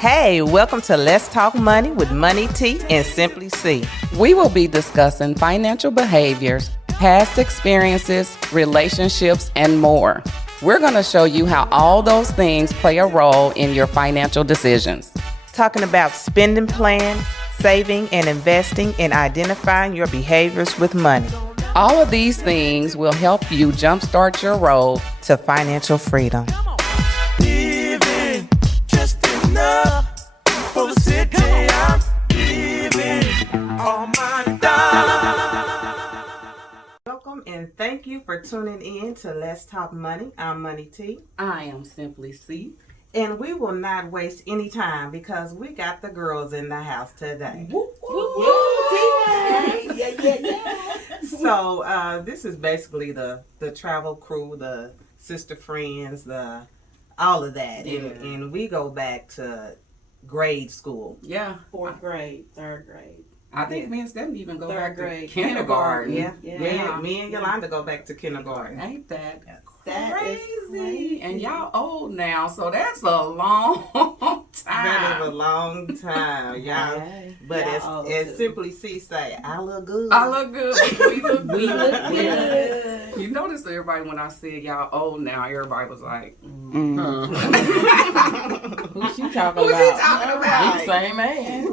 Hey, welcome to Let's Talk Money with Money T and Simply C. We will be discussing financial behaviors, past experiences, relationships, and more. We're going to show you how all those things play a role in your financial decisions. Talking about spending plans, saving and investing, and identifying your behaviors with money. All of these things will help you jumpstart your road to financial freedom. Living just enough for the city I'm living all my time. Welcome and thank you for tuning in to Let's Talk Money. I'm Money T. I am Simply C. And we will not waste any time because we got the girls in the house today. So this is basically the travel crew, the sister friends, all of that. Yeah. And we go back to grade school. Yeah. 4th grade, 3rd grade. I think me and Stephanie even go back Third to grade. kindergarten. Yeah. Me and Yolanda go back to kindergarten. Ain't that That is crazy. And y'all old now, so that's a long time. That is a long time, y'all. Right. But Y'all as too. Simply C say, I look good. I look good. We look good. We look good. You notice everybody when I said y'all old now, everybody was like, Who's she talking Who's about? she talking about? We the same age.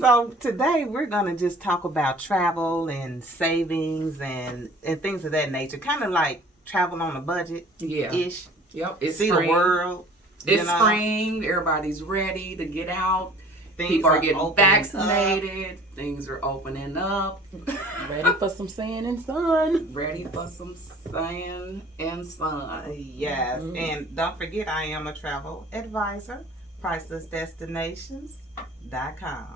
So today we're gonna just talk about travel and savings and things of that nature. Kind of like travel on a budget yeah. ish. Yep. It's See spring. the world. It's you know. spring. Everybody's ready to get out. Things People are getting opening vaccinated. Things are opening up. Ready for some sand and sun. Ready for some sand and sun. Yes, and don't forget I am a travel advisor. PricelessDestinations.com.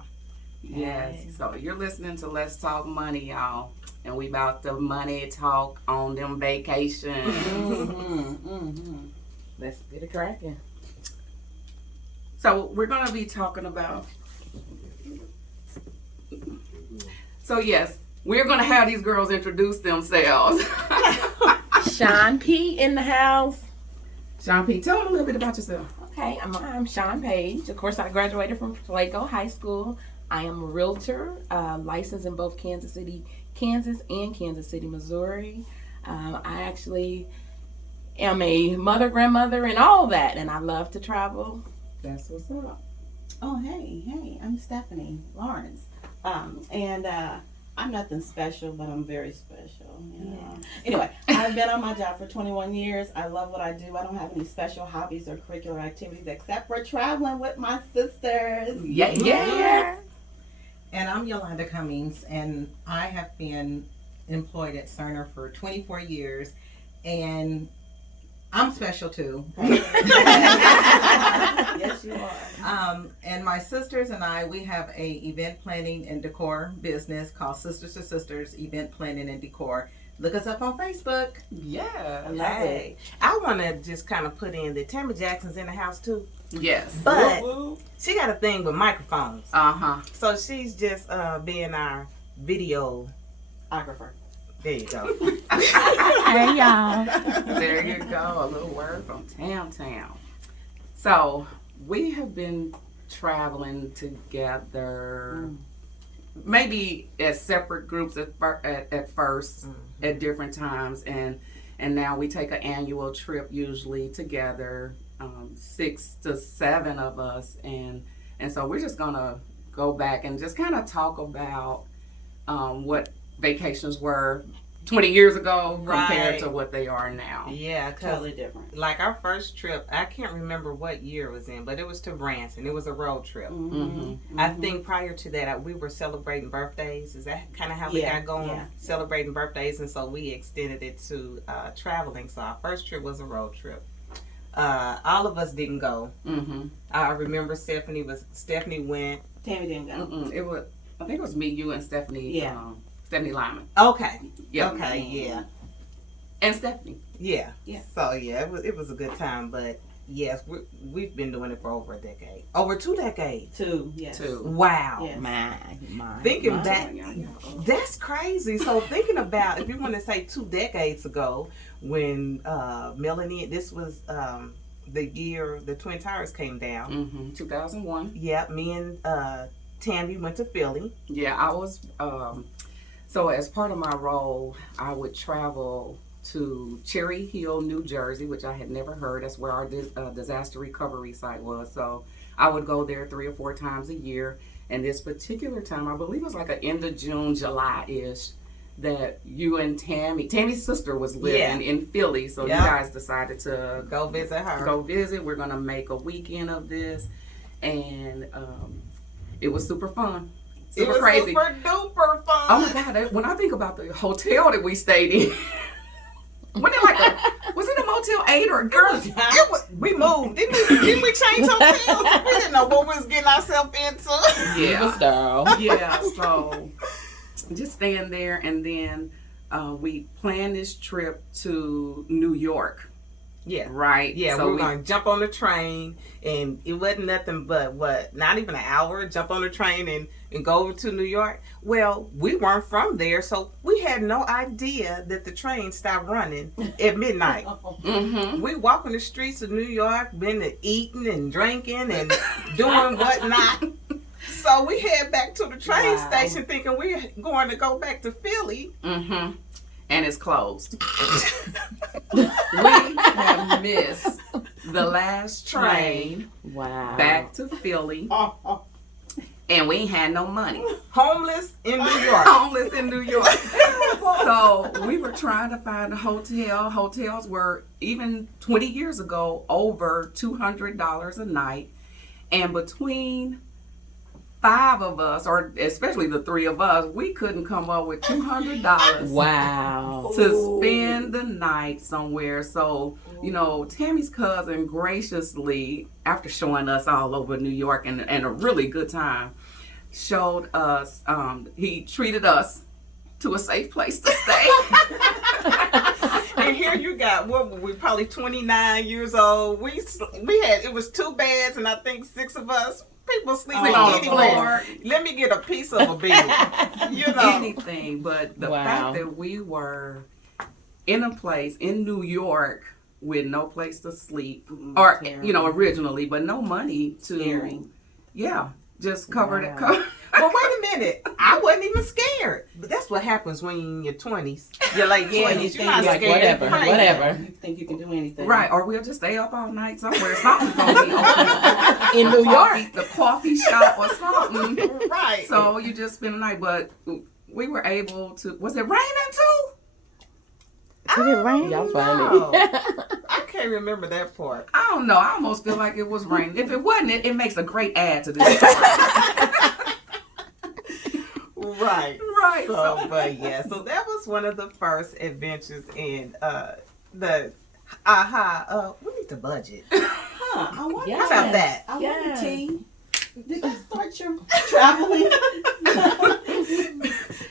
Yes. Yes. So you're listening to Let's Talk Money, y'all. And we about the money talk on them vacations. Let's get it cracking. So we're going to be talking about. So yes, we're going to have these girls introduce themselves. Sean P in the house. Sean P, tell them a little bit about yourself. Okay, I'm Sean Page. Of course, I graduated from Placo High School. I am a realtor, licensed in both Kansas City, Kansas, and Kansas City, Missouri. I actually am a mother, grandmother, and all that, and I love to travel. That's what's up. Oh, hey, I'm Stephanie Lawrence. I'm nothing special, but I'm very special. You know? Anyway, I've been on my job for 21 years. I love what I do. I don't have any special hobbies or curricular activities except for traveling with my sisters. Yeah. And I'm Yolanda Cummings, and I have been employed at Cerner for 24 years, and I'm special too. Yes, you are. And my sisters and I, we have a event planning and decor business called Sisters to Sisters Event Planning and Decor. Look us up on Facebook. Yeah. Hey, I want to just kind of put in that Tammy Jackson's in the house too, Yes. but she got a thing with microphones. Uh-huh. So she's just being our videographer. There you go. Hey, y'all. There you go. A little word from Tam. So we have been traveling together, maybe as separate groups at first, at different times, and now we take an annual trip usually together, 6 to 7 of us, and so we're just gonna go back and just kind of talk about what vacations were 20 years ago compared Right. to what they are now. Yeah, because Totally different. like our first trip, I can't remember what year it was in, but it was to Branson. It was a road trip. Mm-hmm. I think prior to that, we were celebrating birthdays. Is that kind of how we Yeah, got going? yeah. Celebrating birthdays, and so we extended it to traveling. So our first trip was a road trip. All of us didn't go. Mm-hmm. I remember Stephanie went. Tammy didn't go. It was, I think it was me, you, and Stephanie. Yeah. Stephanie Lyman. Okay. Yep. Okay. Yeah. And Stephanie. Yeah. Yeah. So yeah, it was a good time, but yes, we've been doing it for over a decade, over 2 decades. 2, yes. Too. Wow. Yes. Thinking My. back, that's crazy. So thinking about, if you want to say 2 decades ago, when Melanie, this was the year the Twin Towers came down. 2001. Yep, me and Tammy went to Philly. Yeah, I was. So as part of my role, I would travel to Cherry Hill, New Jersey, which I had never heard. That's where our disaster recovery site was. So I would go there 3 or 4 times a year. And this particular time, I believe it was like an end of June, July-ish, that you and Tammy's sister was living in Philly. So you guys decided to Go visit her. go visit. We're going to make a weekend of this. And it was super fun. It was crazy. super duper fun. Oh my God! When I think about the hotel that we stayed in, was it a Motel 8 or girls? We moved. Didn't we change hotels? We didn't know what we was getting ourselves into. Yeah, yeah. So just staying there, and then we planned this trip to New York. Yeah. Right. Yeah, So we were going to jump on the train, and it wasn't nothing but, not even an hour, jump on the train and go over to New York. Well, we weren't from there, so we had no idea that the train stopped running at midnight. Mm-hmm. We walking the streets of New York, been to eating and drinking and doing whatnot. So we head back to the train station thinking we're going to go back to Philly. Mm-hmm. And it's closed. We have missed the last train back to Philly, and we ain't had no money. Homeless in New York. Homeless in New York. So we were trying to find a hotel. Hotels were, even 20 years ago, over $200 a night. And between 5 of us, or especially the 3 of us, we couldn't come up with $200 to spend the night somewhere. So, Tammy's cousin graciously, after showing us all over New York and a really good time, showed us, he treated us to a safe place to stay. And here you got, what were we, probably 29 years old. We had, it was 2 beds, and I think 6 of us. People sleeping on the anywhere. floor. Let me get a piece of a bed. Anything, but the fact that we were in a place in New York with no place to sleep, or originally, but no money to, just covered it. Well, wait a minute. I wasn't even scared. But that's what happens when you're in your 20s. You're like 20s. You're not scared. Whatever. You think you can do anything. Right, or we'll just stay up all night somewhere. Something's going to be open. In New York. The coffee shop or something. Right. So you just spend the night. But we were able to, was it raining too? Did it rain? Y'all funny. I can't remember that part. I don't know. I almost feel like it was raining. If it wasn't, it makes a great add to this story. Right. Right. So that was one of the first adventures in the we need to budget. I wonder How about that? I wonder, T, did you start your traveling?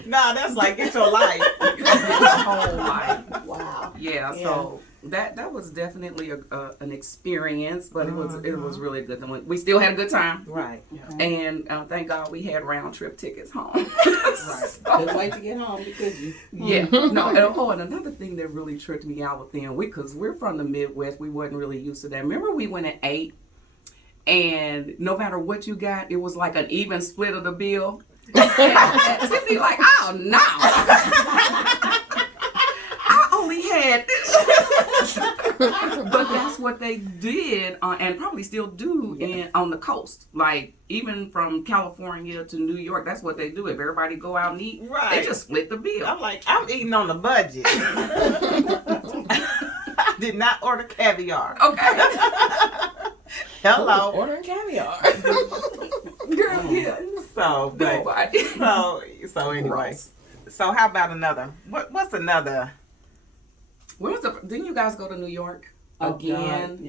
Nah, that's like get your life. Get your whole life. Wow. Yeah. So that was definitely an experience, but it was really good. We still had a good time. Right. And thank God we had round trip tickets home. Right. Couldn't wait to get home because you. Yeah. No. And another thing that really tripped me out with them, because we're from the Midwest, we wasn't really used to that. Remember, we went at 8, and no matter what you got, it was like an even split of the bill. And Tiffany like, oh no, I only had this. But that's what they did, and probably still do on the coast. Like, even from California to New York, that's what they do. If everybody go out and eat, they just split the bill. I'm like, I'm eating on the budget. I did not order caviar. Okay. Hello. Ordering caviar. Girl, yeah. So anyway. So how about another? What's another? Didn't you guys go to New York again?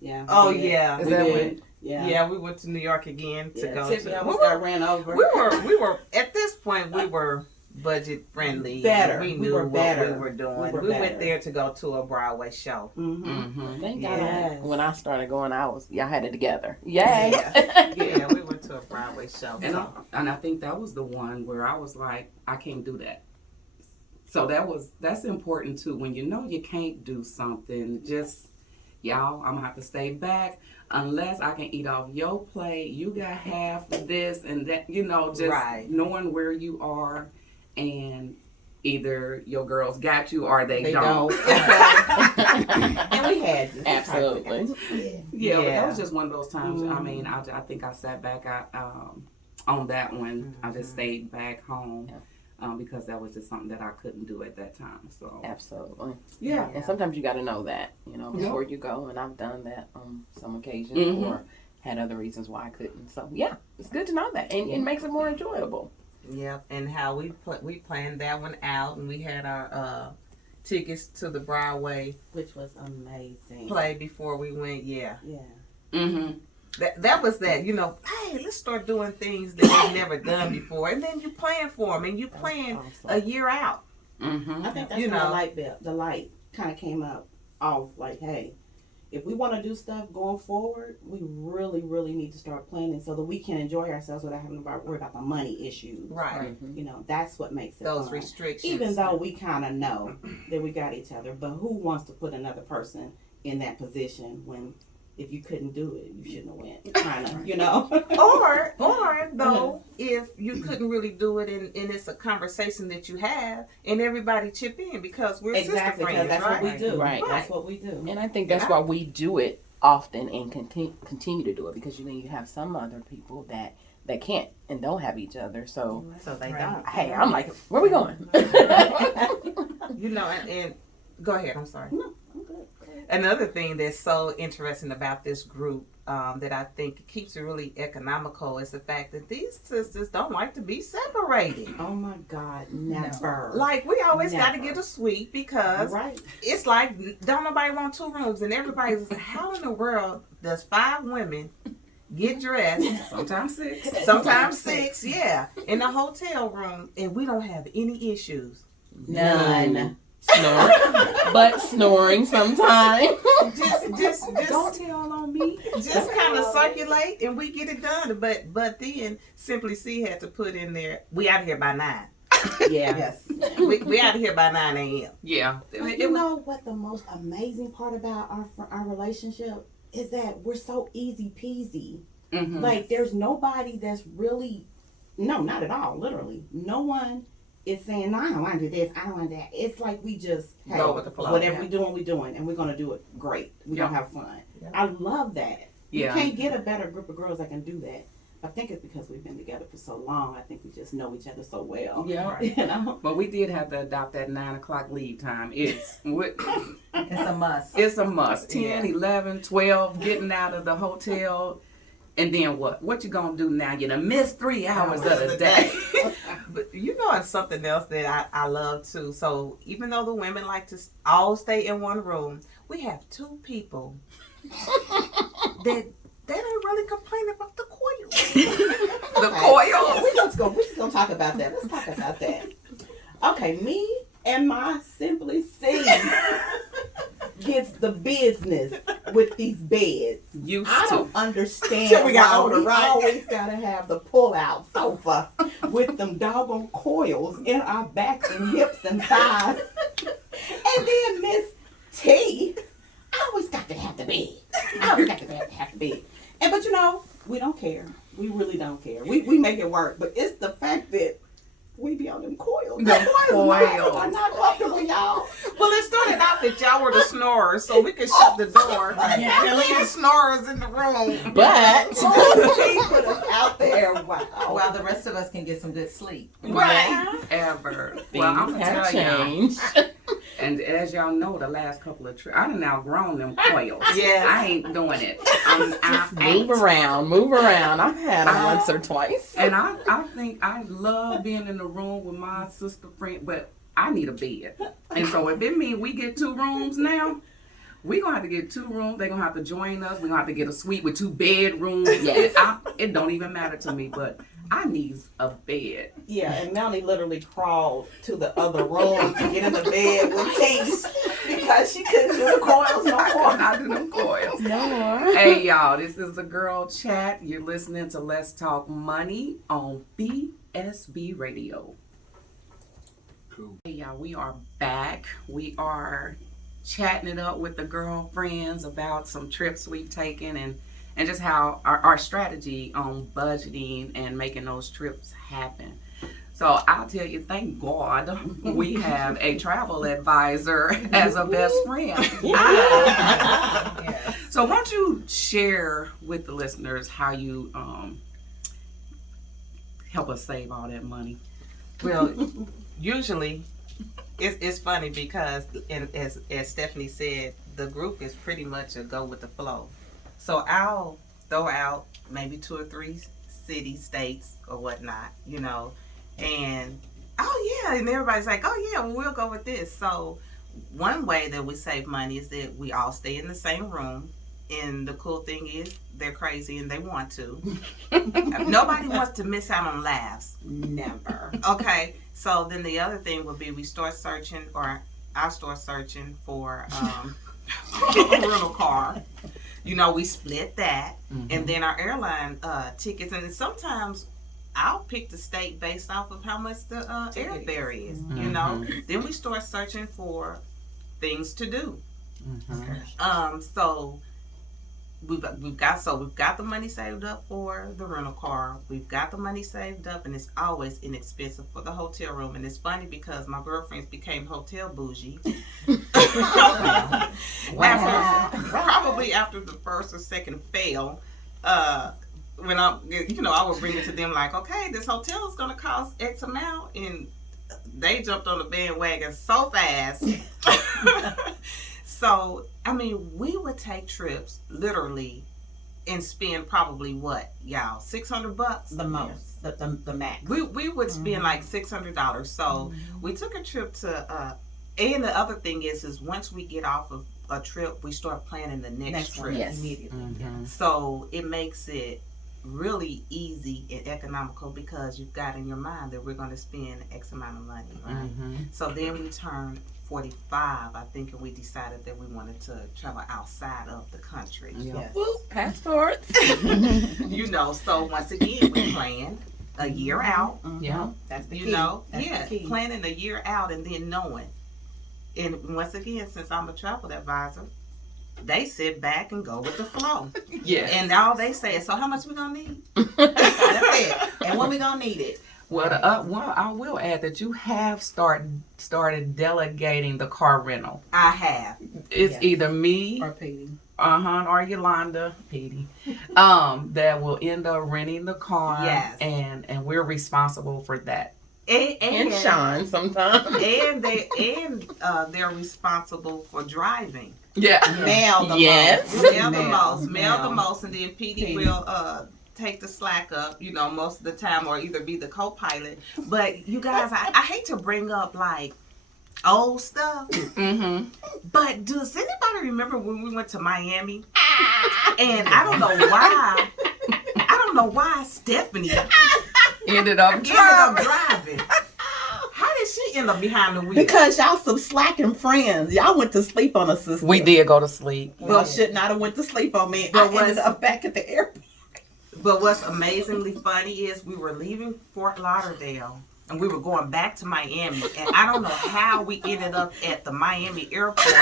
Yeah. Oh yeah. Is that when? Yeah, we went to New York again to go. Tiffany almost got ran over. We were at this point we were budget friendly. Better. We knew what we were doing. We went there to go to a Broadway show. Mm-hmm. Thank God. Yes. When I started going, y'all had it together. Yay. Yeah, we went to a Broadway show. And I think that was the one where I was like, I can't do that. So that's important too. When you know you can't do something, just y'all, I'm gonna have to stay back unless I can eat off your plate. You got half of this and that, just Right. knowing where you are, and either your girls got you or they, They don't. And we had to. Absolutely. Yeah, but that Yeah. was just one of those times. I mean, I think I sat back on that one. I just stayed back home because that was just something that I couldn't do at that time. So Absolutely. yeah. And sometimes you got to know that, before you go. And I've done that on some occasions or had other reasons why I couldn't. So yeah, it's good to know that, and it makes it more enjoyable. Yep, and how we planned that one out, and we had our tickets to the Broadway Which was amazing. play before we went. Yeah, Yeah. Mm-hmm. that was that. Hey, let's start doing things that we've never done before, and then you plan for them, and you plan a year out. Mm-hmm. I think that's You when know. the light kind of came up off. Like, hey, if we want to do stuff going forward, we really, really need to start planning so that we can enjoy ourselves without having to worry about the money issues. Right, That's what makes it those fun. restrictions. Even though we kind of know that we got each other, but who wants to put another person in that position when, if you couldn't do it, you shouldn't have went. Kind of, or though, if you couldn't really do it, and it's a conversation that you have, and everybody chip in because we're Exactly, sister because friends, that's right? what we do. Right. That's what we do. And I think that's why we do it often and continue to do it, because you have some other people that can't and don't have each other. So So they Right. don't. hey, I'm like, where we going? And go ahead. I'm sorry. No, I'm good. Another thing that's so interesting about this group that I think keeps it really economical is the fact that these sisters don't like to be separated. Oh my God, never. Like, we always got to Never. get a suite because Right. it's like, don't nobody want 2 rooms, and everybody's like, how in the world does 5 women get dressed, Sometimes 6. sometimes 6, yeah, in a hotel room, and we don't have any issues? None. Snoring, but snoring sometimes. Just Don't tell on me. just kind of circulate and we get it done. But then Simply C had to put in there, we out of here by 9. Yeah. Yes. We out of here by 9 a.m. Yeah. But you know what the most amazing part about our relationship is that we're so easy peasy. Mhm. Like, there's nobody that's really, no, not at all, literally. No one is saying, no, I don't want to do this, I don't want to do that. It's like we just, hey, Go with the flow. whatever we're doing, and we're going to do it great. We're going to have fun. Yeah. I love that. Yeah. You can't get a better group of girls that can do that. I think it's because we've been together for so long. I think we just know each other so well. Yeah. You know? But we did have to adopt that 9 o'clock leave time. It's It's a must. it's a must. 10, Yeah. 11, 12, getting out of the hotel. And then what? What you gonna do now? You done missed 3 hours of the day. But it's something else that I love too. So even though the women like to all stay in one room, we have 2 people that they don't really complain about the coils. The Okay. coils. We're just gonna talk about that. Let's talk about that. Okay, me and my Simply C gets the business with these beds. Used I to. don't understand Till we got why older, we right? always gotta have the pull-out sofa with them doggone coils in our backs and hips and thighs. And then Miss T, I always got to have the bed. I always got to have the bed. But we don't care. We really don't care. We make it work. But it's the fact that we be on them coils. Them Them coils. are not comfortable, y'all. Well, it started out that y'all were the snorers, so we could shut the door and leave the snorers in the room. But She put us out there. Wow. While the rest of us can get some good sleep. Right. Ever. things Well, I'm gonna have tell y'all. changed. And as y'all know, the last couple of trips, I done outgrown them coils. Yes. I ain't doing it. I Move around. I've had them once or twice. And I think I love being in the room with my sister friend, but I need a bed. And so if it means we get 2 rooms now, we gonna have to get 2 rooms. They gonna have to join us. We gonna have to get a suite with 2 bedrooms. Yes. It don't even matter to me, but I need a bed. Yeah, and Melanie literally crawled to the other room to get in the bed with Tease because she couldn't do the coils no I more. could not do them coils. No more. Hey y'all, this is the Girl Chat. You're listening to Let's Talk Money on BSB Radio. Cool. Hey y'all, we are back. We are chatting it up with the girlfriends about some trips we've taken and just how our strategy on budgeting and making those trips happen. So I'll tell you, thank God we have a travel advisor as a best friend. Yes. So why don't you share with the listeners how you help us save all that money? Well, usually it's funny because, as Stephanie said, the group is pretty much a go with the flow. So I'll throw out maybe 2 or 3 cities, states, or whatnot, you know, and and everybody's like, oh yeah, well, we'll go with this. So one way that we save money is that we all stay in the same room. And the cool thing is, they're crazy and they want to. Nobody wants to miss out on laughs. Never. Okay, so then the other thing would be I start searching for a rental car. You know, we split that. And then our airline tickets. And sometimes I'll pick the state based off of how much the airfare is, you know. Then we start searching for things to do. So we've got the money saved up for the rental car. We've got the money saved up, and it's always inexpensive for the hotel room. And it's funny because my girlfriends became hotel bougie. Probably after the first or second fail, when I would bring it to them like, okay, this hotel is gonna cost X amount, and they jumped on the bandwagon so fast. So, I mean, we would take trips literally and spend probably what, y'all, $600? The most, the max. We would spend like $600. So we took a trip to, and the other thing is once we get off of a trip, we start planning the next trip. Yes. Immediately. So it makes it really easy and economical because you've got in your mind that we're going to spend X amount of money, right? So then we turned 45, I think, and we decided that we wanted to travel outside of the country. Passports. You know, so once again, we planned a year out. That's the key. You know, That's the key. planning a year out and then knowing. And once again, since I'm a travel advisor, they sit back and go with the flow. And all they say is, so how much we gonna need? That's it. And when we gonna need it? Well, I will add that you have started delegating the car rental. I have. It's either me Or Petey. or Yolanda, Petey, that will end up renting the car. Yes. And we're responsible for that. And Sean sometimes. And they're responsible for driving. Yeah. Mail the Yes. most. Mail the most, and then Petey will take the slack up, you know, most of the time, or either be the co-pilot. But you guys, I hate to bring up like old stuff, but does anybody remember when we went to Miami? And I don't know why Stephanie Ended up driving. How did she end up behind the wheel? Because y'all some slacking friends. Y'all went to sleep on a sister. We did go to sleep. Well, should not have went to sleep on me. But I ended up back at the airport. But what's amazingly funny is we were leaving Fort Lauderdale and we were going back to Miami, and I don't know how we ended up at the Miami airport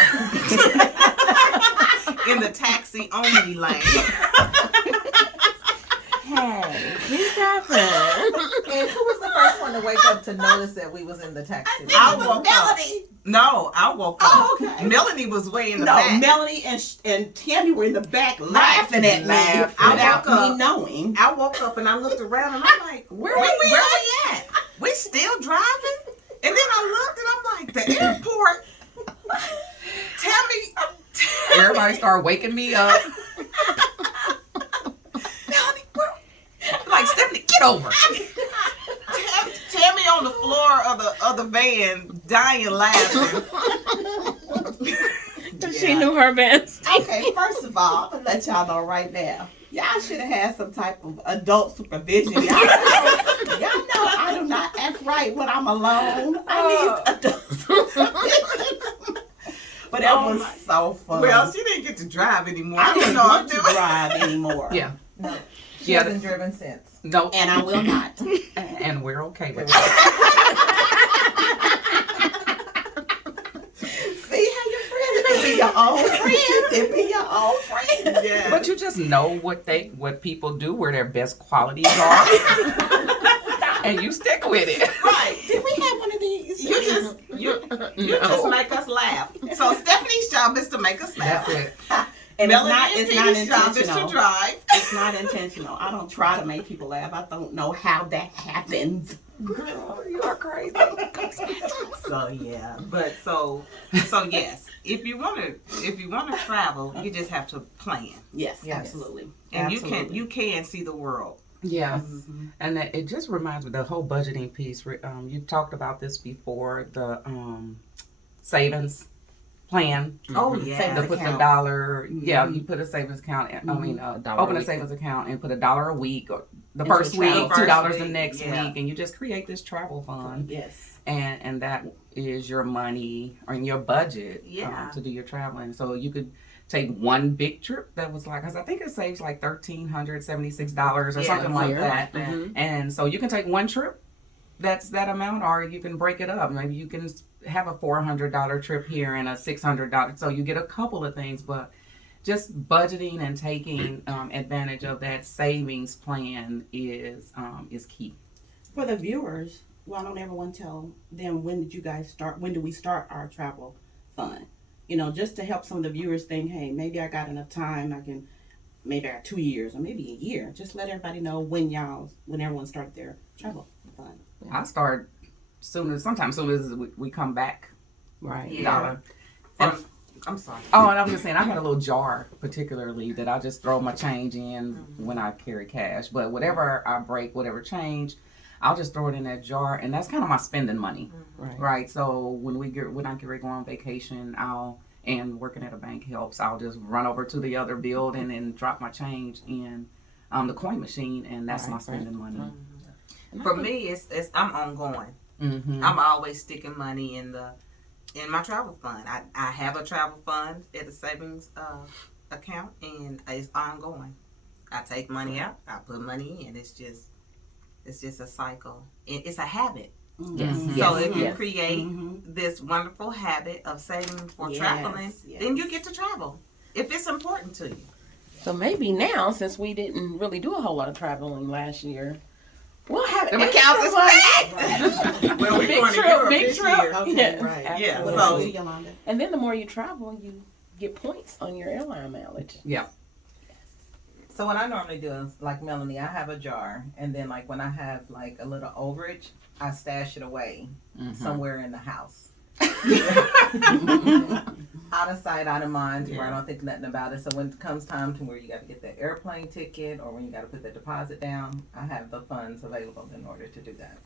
in the taxi only lane. Hey, things happen. And who was the first one to wake up to notice that we was in the taxi? I woke up. No, I woke up. Oh, okay. Melanie was way in the No, back. Melanie and Tammy were in the back laughing at me Laughing. without I woke me up. knowing. I woke up and I looked around and I'm like, where we at? We still driving? And then I looked and I'm like, the airport? Tammy. Everybody started waking me up. Melanie, like, Stephanie, get over. Tammy on the floor of the van, dying laughing. She knew her best. Okay, first of all, I'm gonna let y'all know right now. Y'all should have had some type of adult supervision. Y'all know I do not act right when I'm alone. I need adult supervision. But that was so fun. Well, she didn't get to drive anymore. I didn't know want to drive anymore. Yeah. No, she hasn't driven since. No. And I will not. And we're okay with See how your friends be your own friends. It be your own friends. Yeah. But you just know what people do, where their best qualities are, and you stick with it. Right. Did we have one of these? You just make us laugh. So Stephanie's job is to make us laugh. That's it. And Melanie it's and not Peter's job is to intentional. drive. It's not intentional. I don't try to make people laugh. I don't know how that happens. Girl, you are crazy. So yeah, but so yes, if you want to travel, you just have to plan, Yes, Yes. absolutely. and Absolutely. you can see the world. Yes, and it just reminds me the whole budgeting piece. You talked about this before, the savings plan. Oh To yeah, put the account. dollar, you put a savings account. Open a savings account and put $1 a week, or the Into first a week, travel. $2 the First next week, yeah. week, and you just create this travel fund, Yes. and that is your money or in your budget Yeah. to do your traveling. So you could take one big trip that was like, 'cause I think it saves like $1,376 or Yeah, something like that. that. Mm-hmm. And so you can take one trip that's that amount, or you can break it up. Maybe you can have a $400 trip here and a $600. So you get a couple of things, but just budgeting and taking advantage of that savings plan is key. For the viewers, why don't everyone tell them when did you guys start? When do we start our travel fund? You know, just to help some of the viewers think, hey, maybe I got enough time. Maybe I got 2 years or maybe a year. Just let everybody know when everyone started their travel fund. I start sometimes soon as we come back. Right. Yeah. And- I'm sorry. Oh, and I was just saying, I got a little jar particularly that I just throw my change in when I carry cash. But whatever I break, whatever change, I'll just throw it in that jar, and that's kind of my spending money, Right. right? So when I get ready to go on vacation, and working at a bank helps. I'll just run over to the other building and drop my change in the coin machine, and that's my spending money. For me, it's I'm ongoing. Mm-hmm. I'm always sticking money in my travel fund. I have a travel fund at a savings account, and it's ongoing. I take money out, I put money in. It's just a cycle. It's a habit. Yes. Mhm. So Yes. if you Yes. create Mhm. this wonderful habit of saving for Yes, traveling, yes. then you get to travel if it's important to you. So maybe now, since we didn't really do a whole lot of traveling last year, we'll have The extra accounts is money. Well, we're Big going to trip, Europe big this trip. year. Okay, Yes, right. Yeah, What so- about you, Yolanda? And then the more you travel, you get points on your airline mileage. So what I normally do is, like Melanie, I have a jar, and then like when I have like a little overage, I stash it away somewhere in the house. Out of sight, out of mind, to where I don't think nothing about it. So when it comes time to where you got to get the airplane ticket or when you got to put the deposit down, I have the funds available in order to do that.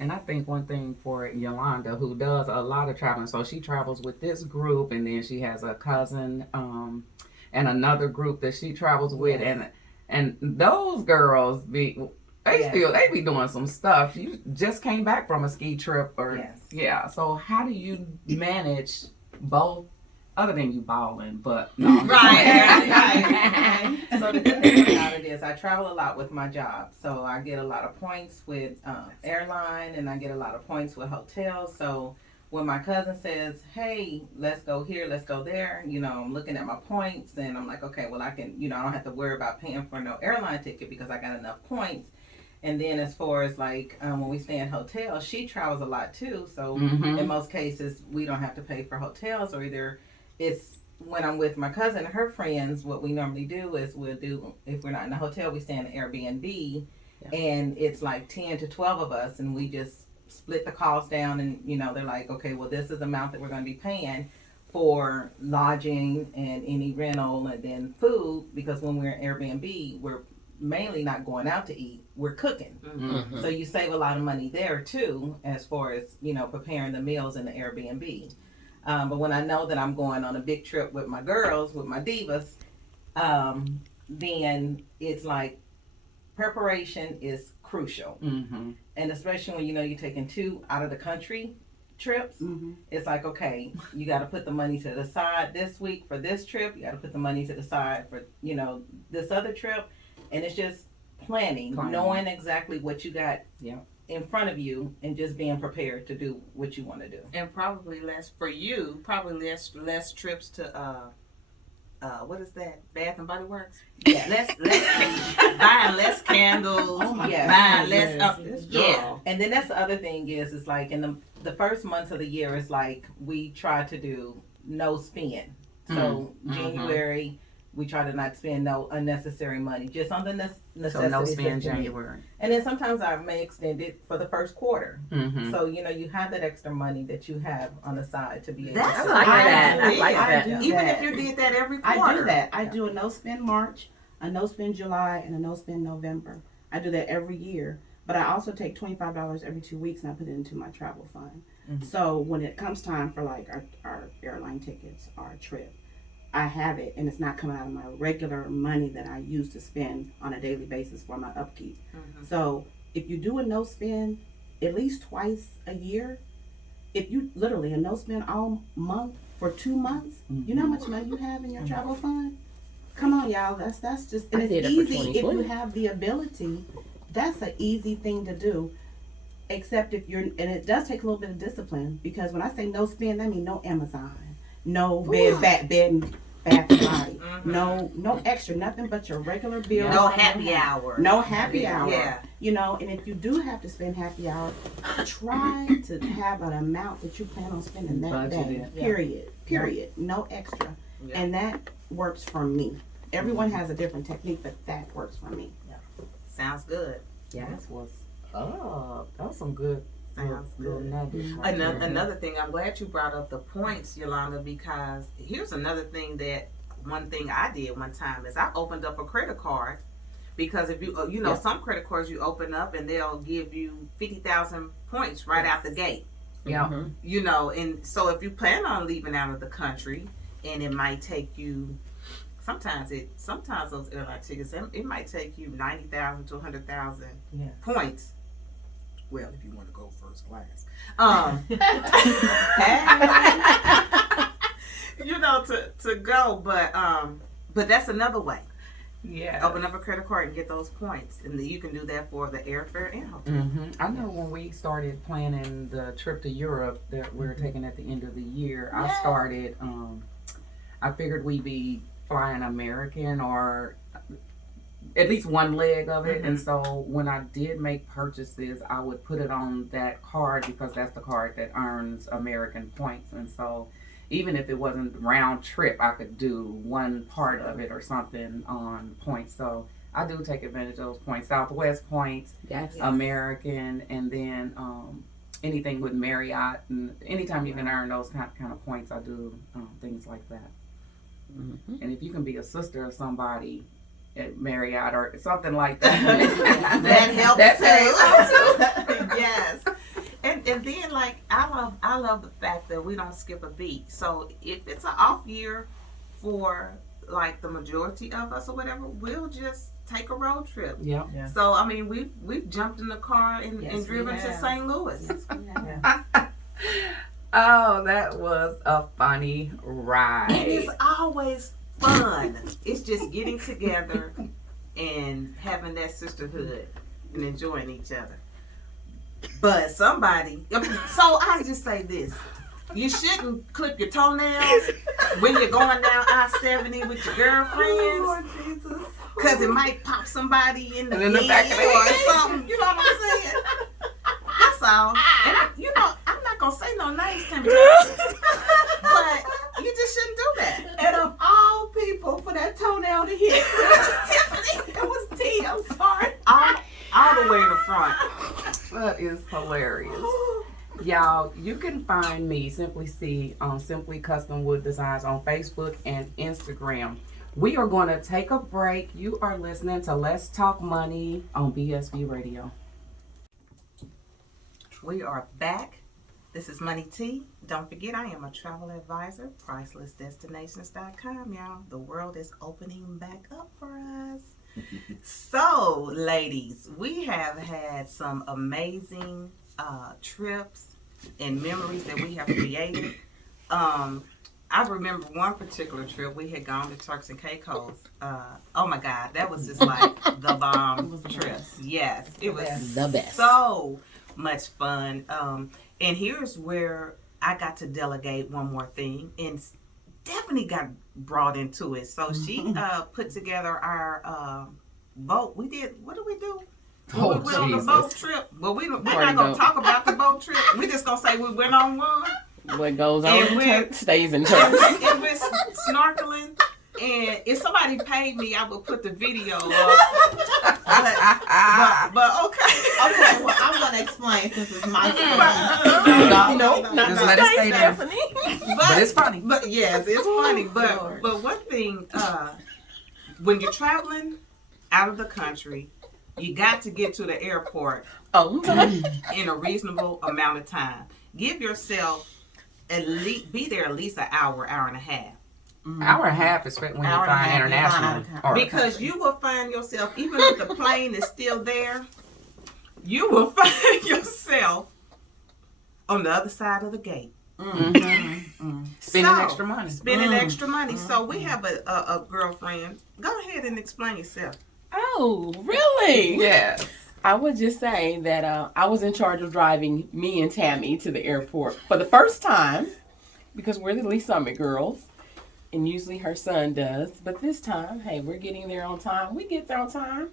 And I think one thing for Yolanda, who does a lot of traveling, so she travels with this group, and then she has a cousin and another group that she travels with, and those girls they be doing some stuff. You just came back from a ski trip, So how do you manage both? Other than you balling, but no. Right. So the good thing about it is I travel a lot with my job. So I get a lot of points with airline, and I get a lot of points with hotels. So when my cousin says, hey, let's go here, let's go there, I'm looking at my points, and I'm like, okay, well, I can, I don't have to worry about paying for no airline ticket because I got enough points. And then as far as like when we stay in hotels, she travels a lot too. So in most cases, we don't have to pay for hotels, or either it's when I'm with my cousin and her friends, what we normally do is if we're not in a hotel, we stay in an Airbnb, and it's like 10 to 12 of us, and we just split the cost down, and they're like, okay, well, this is the amount that we're going to be paying for lodging and any rental and then food, because when we're in Airbnb, we're mainly not going out to eat, we're cooking. So you save a lot of money there too, as far as preparing the meals in the Airbnb. But when I know that I'm going on a big trip with my girls, with my divas, then it's like preparation is crucial. And especially when you're taking 2 out of the country trips, it's like, okay, you got to put the money to the side this week for this trip. You got to put the money to the side for, this other trip. And it's just planning, knowing exactly what you got in front of you and just being prepared to do what you want to do. And probably less for you. Probably less trips to what is that? Bath and Body Works. Yeah. Less buying less candles. Oh my Yeah. Buying less. Yes. Yeah. And then that's the other thing is like in the first months of the year, it's like we try to do no spend. So January, we try to not spend no unnecessary money, just on the necessities. So no that spend you need. January. And then sometimes I may extend it for the first quarter. Mm-hmm. So you have that extra money that you have on the side to be able That's to. like that. I I like that. do Even that. if you did that every quarter. I do that. I do a no spend March, a no spend July, and a no spend November. I do that every year. But I also take $25 every 2 weeks and I put it into my travel fund. Mhm. So when it comes time for like our airline tickets, our trip, I have it and it's not coming out of my regular money that I use to spend on a daily basis for my upkeep. Mhm. So if you do a no spend at least twice a year, if you literally a no spend all month for 2 months, you know how much money you have in your travel fund? Come on, y'all. That's just and I it's did it for easy if you 2020. have the ability. That's an easy thing to do. Except if you're, and it does take a little bit of discipline because when I say no spend, I mean no Amazon, no bed and bath and body, no extra, nothing but your regular bills. No happy hour. No happy hour. Yeah. And if you do have to spend happy hour, try to have an amount that you plan on spending that day. Budgeted. Period. No extra. Yeah. And that works for me. Everyone has a different technique, but that works for me. Sounds good. That was that was some good Sounds little good. nuggets right there. Another thing, I'm glad you brought up the points, Yolanda, because here's another thing one thing I did one time is I opened up a credit card because if you some credit cards you open up and they'll give you 50,000 points right out the gate. Yeah. Mhm. And so if you plan on leaving out of the country and it might take you sometimes those airline tickets it might take you 90,000 to 100,000 Yeah. points. Well, if you want to go first class. To go, but that's another way. Yeah. Open up a credit card and get those points, and then you can do that for the airfare and hotel. Mm-hmm. I know when we started planning the trip to Europe that we're taking at the end of the year, I started. I figured we'd be flying American or at least one leg of it, and so when I did make purchases, I would put it on that card because that's the card that earns American points, and so. Even if it wasn't round trip, I could do one part of it or something on points. So I do take advantage of those points. Southwest points, Yes. American, and then anything with Marriott. And anytime you can earn those kind of points, I do things like that. Mhm. And if you can be a sister of somebody at Marriott or something like that, That helps that too. pays out too. Yes. And then like I love the fact that we don't skip a beat. So if it's an off year for like the majority of us or whatever, we'll just take a road trip. Yeah. So I mean we've jumped in the car and Yes, we driven to have. St. Louis. Oh, that was a funny ride. And it's always fun. It's just getting together and having that sisterhood and enjoying each other. But so I just say this. You shouldn't clip your toenails when you're going down I-70 with your girlfriends. Because it might pop somebody in the back of the head head. or something. You know what I'm saying? That's all. And I'm not going to say no names, Tammy. But you just shouldn't do that. And of all people for that toenail to hit, it was T. I'm sorry. All the way in the front. That is hilarious. Y'all, you can find me, Simply C, on Simply Custom Wood Designs on Facebook and Instagram. We are going to take a break. You are listening to Let's Talk Money on BSB Radio. We are back. This is Money T. Don't forget, I am a travel advisor, pricelessdestinations.com, y'all. The world is opening back up for us. So, ladies, we have had some amazing trips and memories that we have created. I remember one particular trip. We had gone to Turks and Caicos. Oh my God, that was just like the bomb trip. Yes, it was The best. so much fun. And here's where I got to delegate one more thing, and Stephanie got brought into it. So she put together our boat. We did. What did we do? Oh, We went on the Jesus. boat trip. Well, we're not Party gonna boat. talk about the boat trip. We're just gonna say we went on one. What goes on And in we're- church stays in And church. we're snorkeling. And if somebody paid me, I would put the video up. But okay. Okay, well, I'm gonna explain since it's my No, no, just let it stay there. But it's funny. But yes, it's funny. Lord. But one thing, when you're traveling out of the country, you got to get to the airport Oh, in a reasonable amount of time. Give yourself be there at least an hour, hour and a half. Hour and a half is when you Hour and a find half, you international. find or- Because you will find yourself, even if the plane is still there, you will find yourself on the other side of the gate. Spending So, extra money. Spending extra money. So we have a girlfriend. Go ahead and explain yourself. oh, really? Yes. I would just say that I was in charge of driving me and Tammy to the airport for the first time because we're the Lee Summit girls, and usually her son does. But this time, hey, we're getting there on time. We get there on time.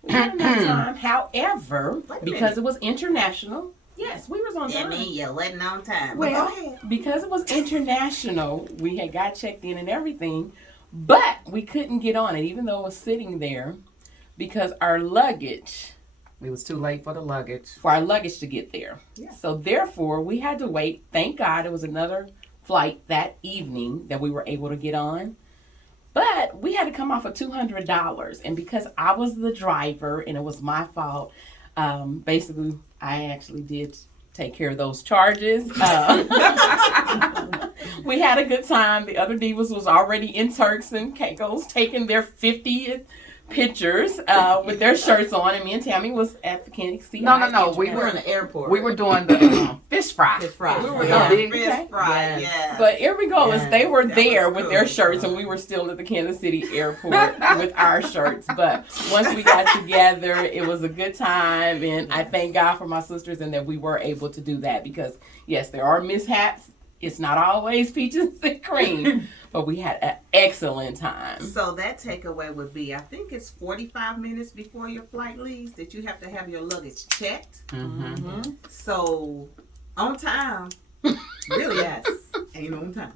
We had enough time. However, Wait a because minute. it was international, yes, we was on time. you're letting on time. Well, But go ahead. because it was international, we had got checked in and everything, but we couldn't get on it, even though it was sitting there, because our luggage, It was too late for the luggage. for our luggage to get there. Yeah. So therefore, we had to wait. Thank God it was another flight that evening that we were able to get on. But we had to come off of $200. And because I was the driver and it was my fault, basically, I actually did take care of those charges. We had a good time. The other divas was already in Turks and Caicos taking their 50th pictures with their shirts on, and me and Tammy was at the Kansas City. No, High we We're in the airport. We were doing the fish fry. Fish fry. We were Yeah. the big. Fish fry, Yes. yes. But regardless, Yes, they were that there was with cool. their shirts, and we were still at the Kansas City airport with our shirts. But once we got together, it was a good time, and I thank God for my sisters and that we were able to do that because, yes, there are mishaps. It's not always peaches and cream, but we had an excellent time. So that takeaway would be, I think it's 45 minutes before your flight leaves that you have to have your luggage checked. Mm-hmm. So on time, really, Yes. ain't on time.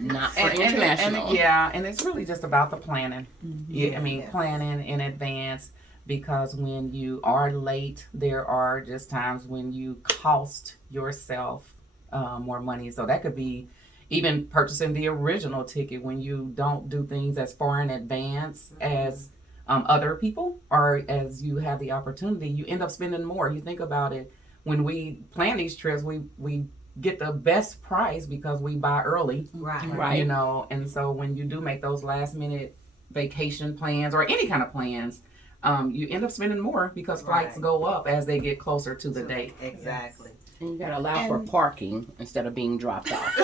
Not for And international. yeah, and it's really just about the planning. Yeah, I mean, Yes. planning in advance, because when you are late, there are just times when you cost yourself more money. So that could be even purchasing the original ticket when you don't do things as far in advance as other people, or as you have the opportunity, you end up spending more. You think about it, when we plan these trips, we get the best price because we buy early. Right. Right. You know, and so when you do make those last minute vacation plans or any kind of plans, you end up spending more because flights Right. go up as they get closer to the date. Exactly. And you gotta allow for And- parking instead of being dropped off.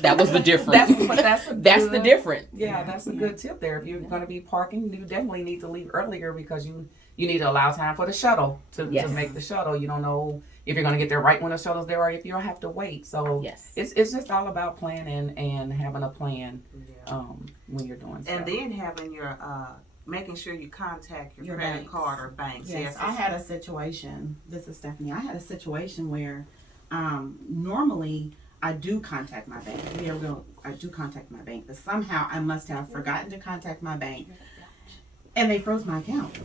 That was the difference. That's That's the difference. Yeah, that's a good tip there. If you're going to be parking, you definitely need to leave earlier because you need to allow time for the shuttle to Yes. make the shuttle. You don't know if you're going to get there right when the shuttle's there or if you'll have to wait. So Yes. it's just all about planning and having a plan Yeah. when you're doing stuff. And then having your making sure you contact your Your credit banks. card or banks. Yes, I had a situation. This is Stephanie. I had a situation where normally I do contact my bank. I do contact my bank, but somehow I must have forgotten to contact my bank, and they froze my account.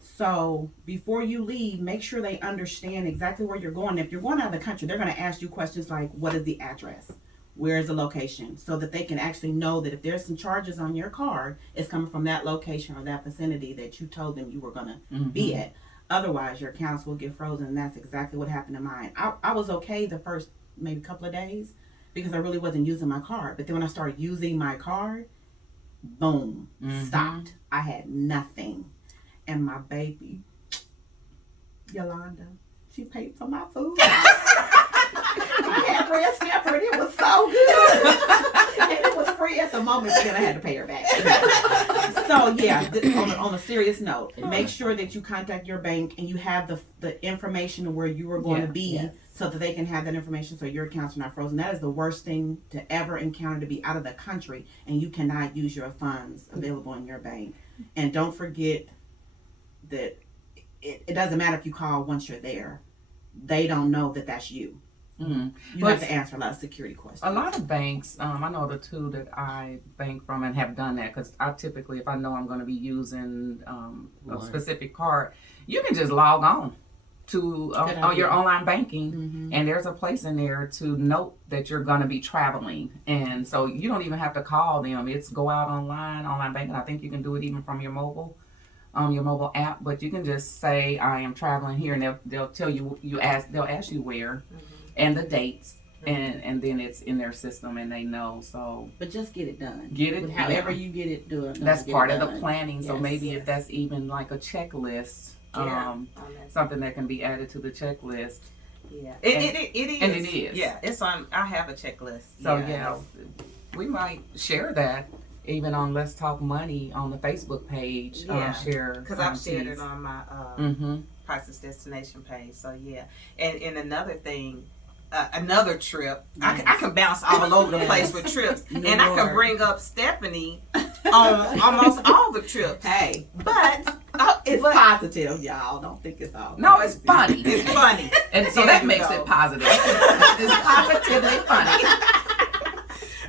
So before you leave, make sure they understand exactly where you're going. If you're going out of the country, they're going to ask you questions like, "What is the address? Where is the location?" So that they can actually know that if there's some charges on your card, it's coming from that location or that vicinity that you told them you were going to be at. Otherwise, your accounts will get frozen, and that's exactly what happened to mine. I was okay the first maybe couple of days because I really wasn't using my card. But then when I started using my card, boom, stopped. I had nothing. And my baby, Yolanda, she paid for my food. I had Red Snapper and it was so good. And it was free at the moment, but then I had to pay her back. So yeah, on a serious note, make sure that you contact your bank and you have the information of where you are going to be so that they can have that information so your accounts are not frozen. That is the worst thing to ever encounter, to be out of the country and you cannot use your funds available in your bank. And don't forget that it doesn't matter if you call once you're there. They don't know that that's you. Mm-hmm. You have to answer a lot of security questions. A lot of banks, I know the two that I bank from and have done that, because I typically, if I know I'm going to be using a specific card, you can just log on to on your online banking, and there's a place in there to note that you're going to be traveling, and so you don't even have to call them. It's go out online banking. I think you can do it even from your mobile app, but you can just say I am traveling here, and they'll tell you they'll ask you where. And the dates, and then it's in their system, and they know. So, but just get it done. Get it, however you get it done. That's part of the planning. So maybe if that's even like a checklist, something that can be added to the checklist. Yeah, it is. And it is. Yeah, it's on. I have a checklist. So we might share that even on Let's Talk Money on the Facebook page. Share because I've shared it on my Priceless Destination page. So and another thing. Another trip. I can bounce all over the place with trips, and I can bring up Stephanie on almost all the trips. Hey, but it's positive, y'all. Don't think it's all. No, it's funny. It's funny, and so that makes it positive. It's positively funny.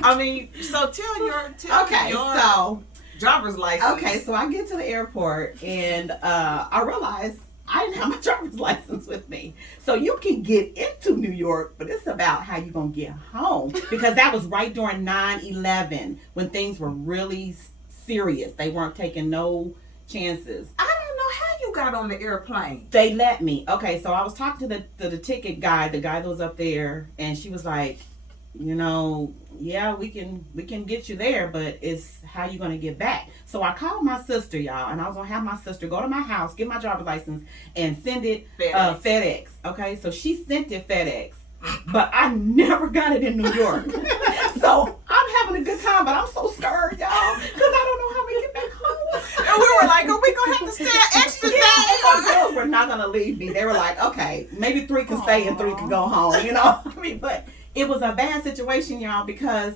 I mean, so tell your so driver's license. Okay, so I get to the airport and I realize I didn't have my driver's license with me. So you can get into New York, but it's about how you're going to get home. Because that was right during 9/11 when things were really serious. They weren't taking no chances. I don't know how you got on the airplane. They let me. Okay, so I was talking to the ticket guy, the guy that was up there, and she was like, we can get you there, but it's how you going to get back. So I called my sister, y'all, and I was going to have my sister go to my house, get my driver's license, and send it FedEx. Okay, so she sent it FedEx, but I never got it in New York. So I'm having a good time, but I'm so scared, y'all, because I don't know how we get back home. And we were like, are we going to have to stay an extra day? My girls were not going to leave me. They were like, okay, maybe 3 can stay and 3 can go home, you know what I mean? But it was a bad situation, y'all, because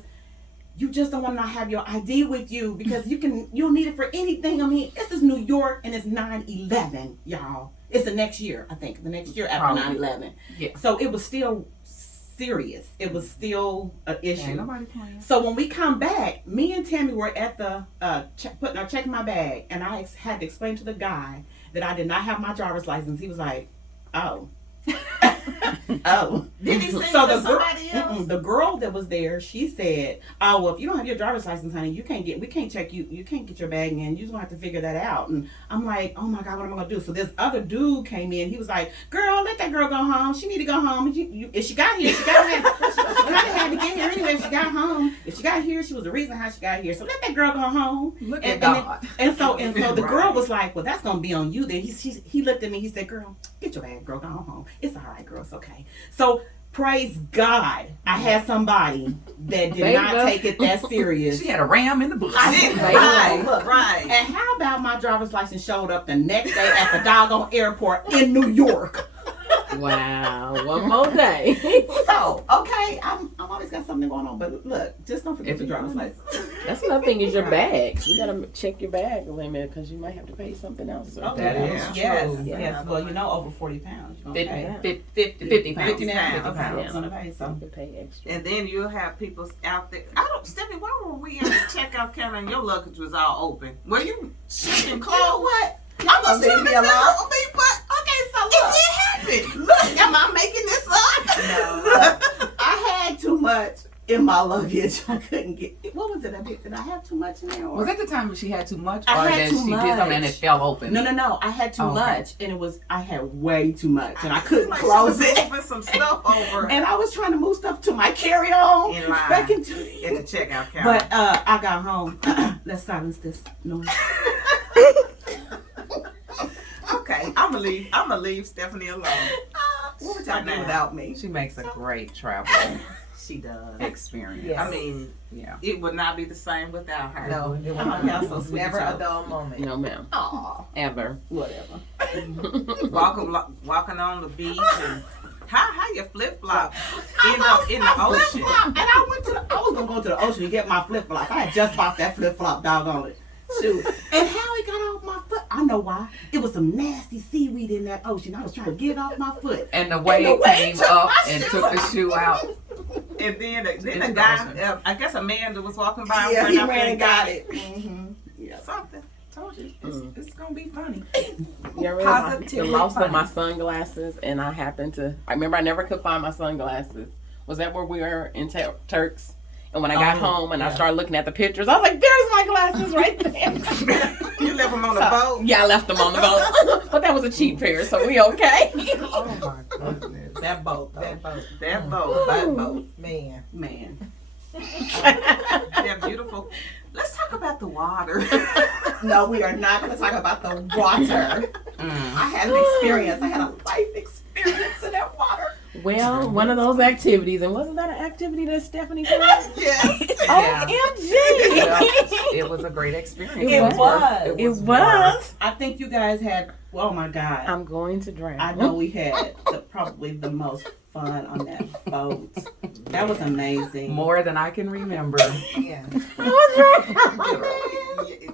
you just don't want to not have your ID with you because you'll need it for anything. I mean, this is New York and it's 9/11, y'all. It's the next year, I think. The next year after 9/11. Yeah. So it was still serious. It was still an issue. Ain't nobody playing. So when we come back, me and Tammy were at the checking my bag, and I had to explain to the guy that I did not have my driver's license. He was like, "Oh." Oh, did he say so to somebody else? The girl that was there, she said, "Oh, well, if you don't have your driver's license, honey, we can't check you. You can't get your bag in. You just gonna have to figure that out." And I'm like, "Oh my God, what am I gonna do?" So this other dude came in. He was like, "Girl, let that girl go home. She need to go home. If she got here, she kind of had to get here anyway. If she got home, if she got here, she was the reason how she got here. So let that girl go home." Look at God. And so the girl was like, "Well, that's gonna be on you then." He looked at me. He said, "Girl, get your bag, girl. Go home. It's all right, girl. It's okay." So praise God, I had somebody that did not take it that serious. She had a ram in the bush. Right. And how about my driver's license showed up the next day at the doggone airport in New York? Wow, one more day. So, okay, I'm always got something going on, but look, just don't forget your driver's license. That's another thing is your bags. You gotta check your bag limit because you might have to pay something else. Oh, That is yes, true. yes. Well, over 40 pounds. You're gonna pay. 50 pounds. 50 now. 50 Okay, pounds. I'm gonna pay some. You can pay extra. And then you'll have people out there. Stephanie, why were we in the checkout counter and your luggage was all open? Were you shipping clothes? You know what? I'm just Leave telling me you. alone. Okay, so it did happen. Look, am I making this up? No. I had too much in my luggage. I couldn't get. What was it? Did I have too much in there? Or? Was it the time when she had too much, I or had that too she did much. something and it fell open? No. I had too Okay. much, and I had way too much, and I couldn't Like close she was it. moving some stuff over And I was trying to move stuff to my carry-on in line back into at the checkout counter. But I got home. Let's silence this noise. Okay, I'm gonna leave Stephanie alone. What would y'all do without me? She makes a great travel She does. experience. Yes. I mean, Yeah. it would not be the same without her. No, it Oh, was y'all so sweet. never a dull moment. No, ma'am. Aw, Ever. whatever. Walking on the beach and how you flip flop in the ocean. And I was gonna go to the ocean and get my flip flop. I had just bought that flip flop, doggone it. Shoot. And how it got off my foot, I know why. It was some nasty seaweed in that ocean. I was trying to get it off my foot. And the way it came up and took the shoe out. And then the Into guy, the I guess a man that was walking by, Yeah, he up ran there and got it. Mm-hmm. Yeah. Something. Told you, it's gonna be funny. You ever Positively the loss funny. of my sunglasses, and I happened to. I remember I never could find my sunglasses. Was that where we were in Turks? And when I got home and I started looking at the pictures, I was like, "There's my glasses right there." You left him on the boat. Yeah, I left them on the boat, but that was a cheap pair, so we okay. Oh my goodness. That boat, though. That boat. That boat. That boat. Man. Man. They're beautiful. Let's talk about the water. No, we are not going to talk about the water. I had an experience. I had a life experience in that water. Well, one of those activities, and wasn't that an activity that Stephanie did? Yes. Yeah. OMG! Well, it was a great experience. It was. It was. I think you guys had, oh my God. I'm going to drown. I know we had probably the most fun on that boat. That was amazing. More than I can remember. Yeah.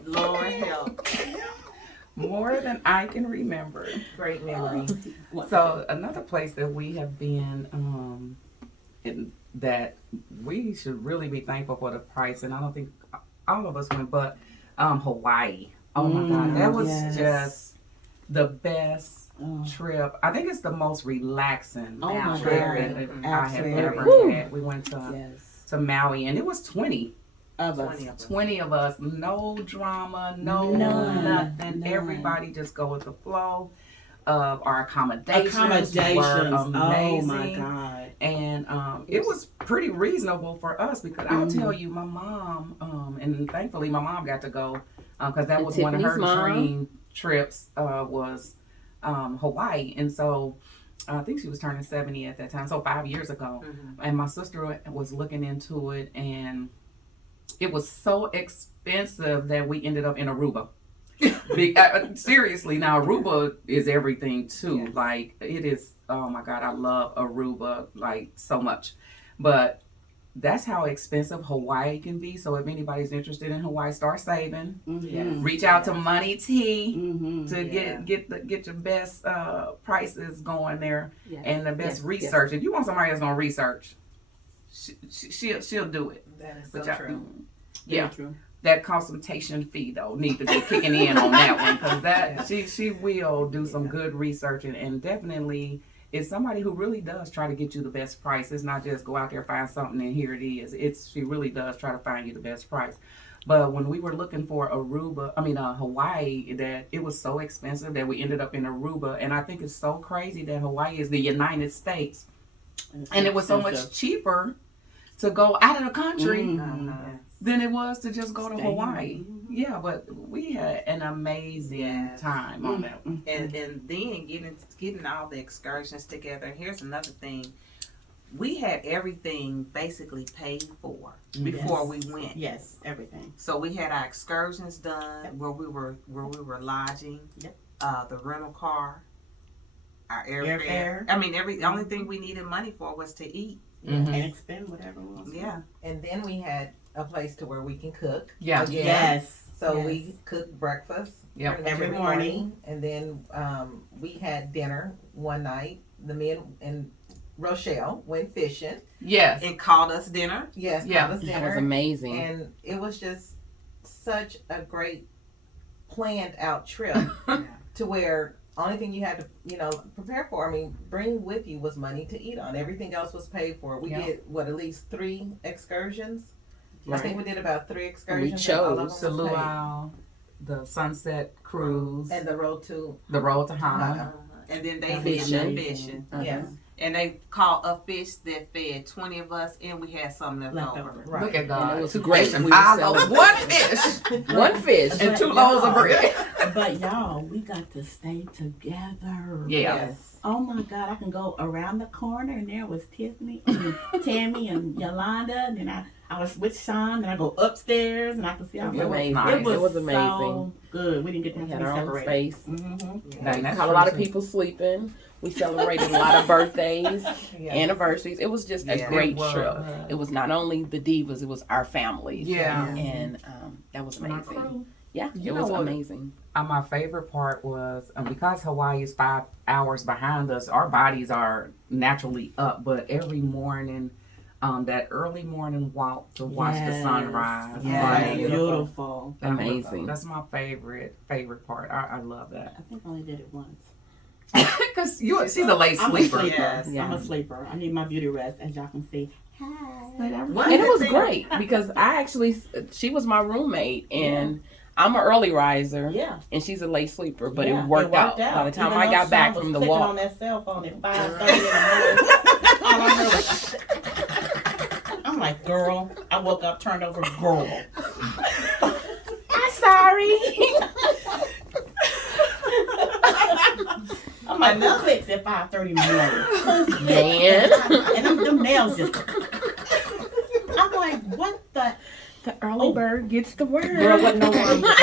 Lord help. More than I can remember. Great memory. So another place that we have been, in, that we should really be thankful for the price, and I don't think all of us went, but Hawaii. Oh my God, that was yes. just the best trip. I think it's the most relaxing Oh my trip God. that I have Absolutely. ever Woo. had. We went to Yes. Maui, and it was 20 Of us. 20 of us, no drama, no None. nothing. None. Everybody just go with the flow. Our accommodations were Accommodations. amazing. Oh my God. And it was pretty reasonable for us because I'll tell you, my mom, and thankfully my mom got to go because that And was one of her Tiffany's mom. dream trips was Hawaii. And so I think she was turning 70 at that time, so 5 years ago. And my sister was looking into it, and it was so expensive that we ended up in Aruba. Seriously, now Aruba is everything too. Yes. Like it is. Oh my God, I love Aruba like so much. But that's how expensive Hawaii can be. So if anybody's interested in Hawaii, start saving. Mm-hmm. Reach out to Money T Mm-hmm. to get your best prices going there Yes. and the best Yes. research. If you want somebody that's gonna research, she'll do it. That is But so y'all- true. Yeah. True. That consultation fee though need to be kicking in on that one because that she will do some good research and definitely is somebody who really does try to get you the best price. It's not just go out there find something and here it is. She really does try to find you the best price. But when we were looking for Hawaii, that it was so expensive that we ended up in Aruba, and I think it's so crazy that Hawaii is the United States, and it was so much cheaper to go out of the country than it was to just go to Stay Hawaii. Yeah, but we had an amazing time on that one. And then getting all the excursions together. Here's another thing. We had everything basically paid for before we went. Yes, everything. So we had our excursions done where we were lodging. Yep. The rental car, our Airfare. airfare. I mean, the only thing we needed money for was to eat. Mhm. And spend whatever we want. Yeah. And then we had a place to where we can cook. Yeah. Again. Yes. So Yes. we cooked breakfast Yep. pretty much Every every morning. morning, and then we had dinner one night. The men and Rochelle went fishing. Yes. And called us dinner. Yes, Yeah. called us That dinner, was amazing. and it was just such a great planned out trip to where only thing you had to prepare for. I mean, bring with you was money to eat on. Everything else was paid for. We Yeah. did at least 3 excursions. I Right. think we did about 3 excursions. chose and all of them was The paid. luau, the sunset cruise, And the road to the road to Hana. Hana. And then they And did fishing. the fishing. Uh-huh. Yes. and they caught a fish that fed 20 of us, and we had some left over. Right. Look at And God. it was great. We were I selling one fish. one fish. And But 2 loaves of y'all- bread. But y'all, we got to stay together. Yeah. Yes. Oh my God, I can go around the corner and there was Tiffany, Tammy and Yolanda, and then I was with Sean, and I go upstairs and I can see our It was amazing. nice. It was so amazing. good. We didn't get to We have had to be our own separated. space. Mm-hmm. Dang, that's Caught a lot of true. people sleeping. We celebrated a lot of birthdays, Yeah. anniversaries. It was just a Yeah, great it was. trip. It was not only the divas, it was our families. Yeah. And that was amazing. Yeah, You it know was what? amazing. My favorite part was because Hawaii is 5 hours behind us, our bodies are naturally up, but every morning, that early morning walk to watch the sunrise. Yes. like, Beautiful. that was- Amazing. That's my favorite part. I love that. I think I only did it once. Because she's a late I'm a sleeper. sleeper. Yes. Yeah. I'm a sleeper. I need my beauty rest, as y'all can see. Hi. One And it was thing- great because she was my roommate and I'm an early riser Yeah. and she's a late sleeper, but Yeah, it worked out. By the time Even I though got back Sean from was the clicking walk, on that cell phone at 5:30 in the morning. All I heard was, I'm like, girl. I woke up, turned over, girl. I'm sorry. I'm like, who clicks at 5:30 in the morning? Man. And them nails just. I'm like, what the? The early bird gets the worm. Girl, wasn't no worm. Lord,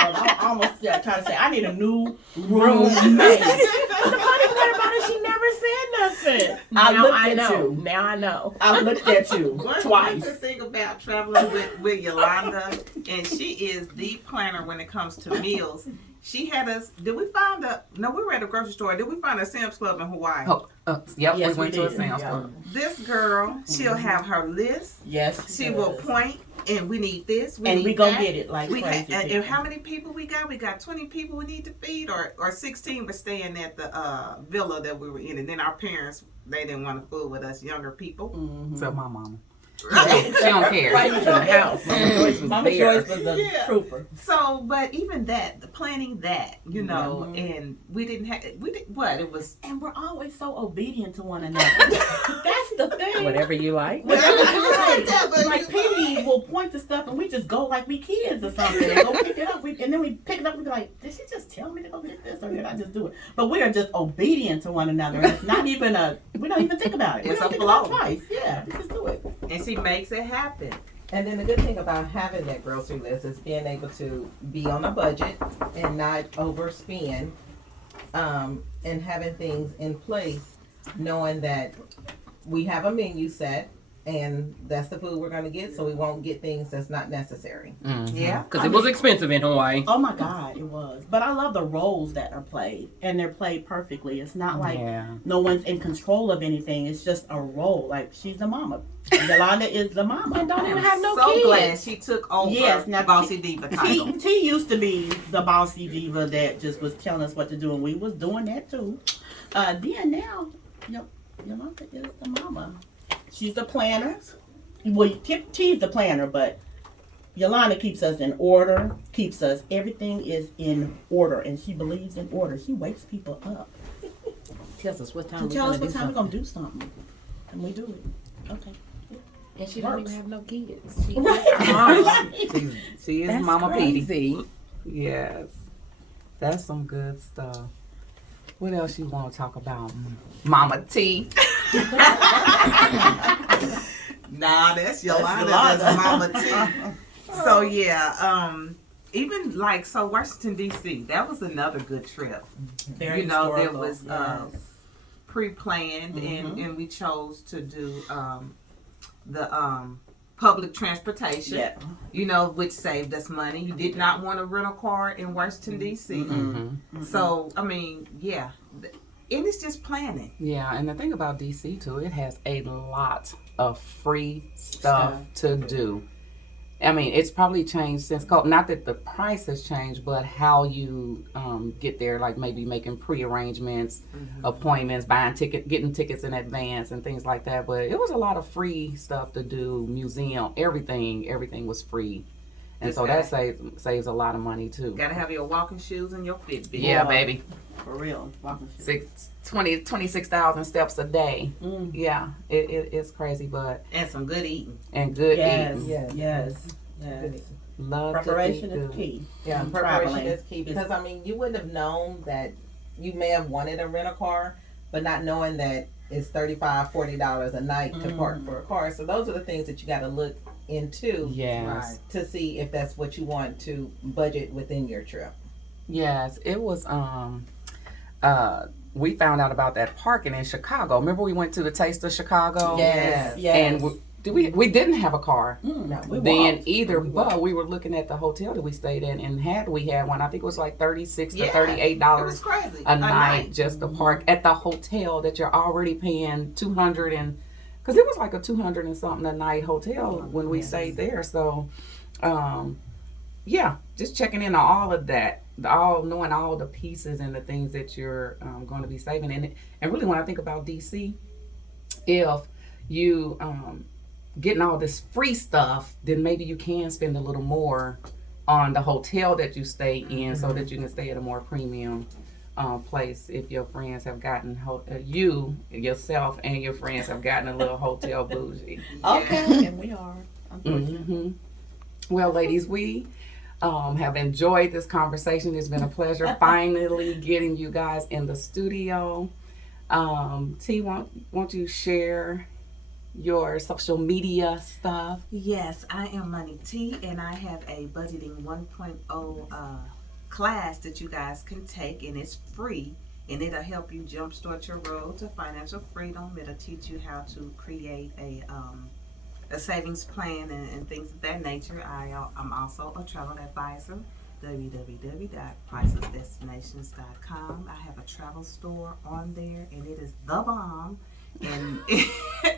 I almost trying to say, I need a new roommate. The funny part about it, she never said nothing. I Now looked I at know. you. Now I know. I looked at you One twice. good thing about traveling with Yolanda, and she is the planner when it comes to meals. She had us. Did we find a? No, we were at a grocery store. Did we find a Sam's Club in Hawaii? Oh, yep, Yes, we went we to a did. Sam's Yeah. Club. This girl, she'll have her list. Yes. She will point, and we need this. And need we go that. get it like We crazy. had, people. and how many people we got? We got 20 people we need to feed, or 16 were staying at the villa that we were in, and then our parents, they didn't want to fool with us younger people. Mhm. So my mama. Right. She don't care. Right. She was in the house. Mama Joyce was Mama there. Joyce was a Yeah. trooper. So, but even that, the planning that, you know, Mhm. and we didn't have, it was, And we're always so obedient to one another. That's the thing. Whatever you like. Whatever you Right. like. Like Penny will point to stuff and we just go like we kids or something and go pick it up. And then we pick it up and be like, did she just tell me to go get this or did I just do it? But we are just obedient to one another. And it's not even we don't even think about it. We It's don't a think about it flow. twice. Yeah, we just do it. and she makes it happen. And then the good thing about having that grocery list is being able to be on a budget and not overspend, and having things in place, knowing that we have a menu set and that's the food we're going to get, so we won't get things that's not necessary. Yeah. Because it was expensive in Hawaii. Oh my God, it was. But I love the roles that are played, and they're played perfectly. It's not like Yeah. no one's in control of anything. It's just a role. Like she's the mama. Yolanda is the mama. And don't even have no so kids. glad she took over Yes, now Bossy Diva title. T used to be the bossy diva that just was telling us what to do, and we was doing that too. Then now, Yolanda is the mama. She's the planner. Well, T's the planner, but Yolanda keeps us in order. Keeps us. Everything is in order, and she believes in order. She wakes people up Tells us what time to we're tell gonna us what do time we're something. gonna do something, and we do it. Okay. And she don't Works. even have no kids. She Right. is our mama. She is That's Mama Petey. crazy. Yes. That's some good stuff. What else you want to talk about? Mama T. Nah, that's Yolanda. Yolanda. That's Mama T. So yeah, even like Washington D.C. That was another good trip. Very You know, there historical, was yes. pre-planned, Mhm. and we chose to do the public transportation. Yeah. You know, which saved us money. You did not want to rent a car in Washington D.C. Mm-hmm. So I mean, yeah, and it's just planning. Yeah, and the thing about DC too, it has a lot of free stuff to do. I mean, it's probably changed since COVID. Not that the price has changed, but how you get there, like maybe making pre-arrangements, appointments, getting tickets in advance, and things like that. But it was a lot of free stuff to do. Museum, everything was free, And so that saves a lot of money too. Gotta have your walking shoes and your Fitbit. Yeah, baby. For real. Walking shoes. 26,000 steps a day. Mm. Yeah, it's crazy, but And some good eating. and good Yes, eating. yes. Love Preparation to eat is good. key. Yeah, And preparation traveling is key because I mean you wouldn't have known that you may have wanted a rental car, but not knowing that it's $35-$40 a night to park for a car. So those are the things that you got to look into Yes. to see if that's what you want to budget within your trip. Yes, it was. We found out about that parking in Chicago. Remember, we went to the Taste of Chicago. Yes, yes. And we didn't have a car No, we then walked. either, We but we were looking at the hotel that we stayed in, and we had one, I think it was like $36 to Yeah, $38 It was crazy. a night just to park at the hotel that you're already paying $200 and because it was like a $200 and something a night hotel when we stayed there. So, yeah, just checking in on all of that, knowing all the pieces and the things that you're going to be saving. And really, when I think about DC, if you getting all this free stuff, then maybe you can spend a little more on the hotel that you stay in so that you can stay at a more premium place if your friends have gotten yourself and your friends have gotten a little hotel bougie. Okay, and we are. Mm-hmm. Well, ladies, we have enjoyed this conversation. It's been a pleasure finally getting you guys in the studio. T, won't you share your social media stuff? Yes, I am Money T, and I have a budgeting 1.0 class that you guys can take, and it's free, and it'll help you jumpstart your road to financial freedom. It'll teach you how to create a savings plan and things of that nature. I'm also a travel advisor. www.pricelessdestinations.com. I have a travel store on there, and it is the bomb. And it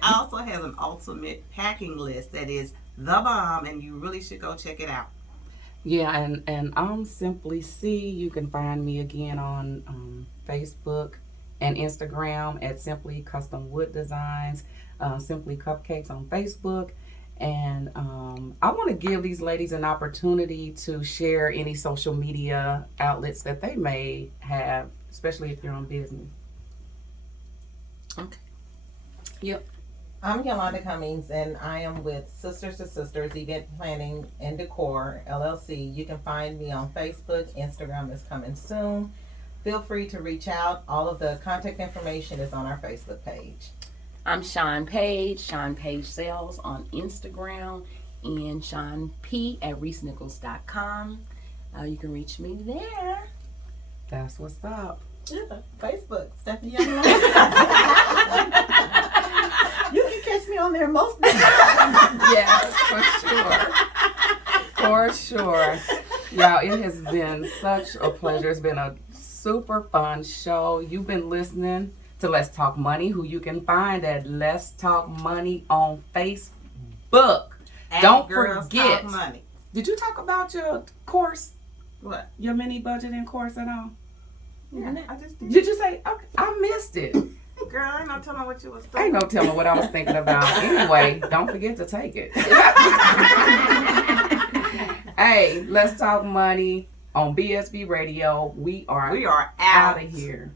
also has an ultimate packing list that is the bomb, and you really should go check it out. Yeah, and I'm Simply C. You can find me again on Facebook and Instagram at Simply Custom Wood Designs, Simply Cupcakes on Facebook. And I want to give these ladies an opportunity to share any social media outlets that they may have, especially if you're on business. Okay. Yep. I'm Yolanda Cummings, and I am with Sisters to Sisters Event Planning and Decor, LLC. You can find me on Facebook. Instagram is coming soon. Feel free to reach out. All of the contact information is on our Facebook page. I'm Sean Page Sales on Instagram, and Sean P at reesenichols.com. You can reach me there. That's what's up. Yeah, Facebook, Stephanie Young. You can catch me on there most days. Yes, for sure. Y'all, it has been such a pleasure. It's been a super fun show. You've been listening to Let's Talk Money, who you can find at Let's Talk Money on Facebook. Don't Girls forget. Talk Money. Did you talk about your course, What? your mini budgeting course at all? Yeah, I just did. Did you say? Okay, I missed it. Girl, I ain't no telling what you was doing. Ain't no telling what I was thinking about. Anyway, don't forget to take it. Hey, Let's Talk Money on BSB Radio. We are We are out out of here.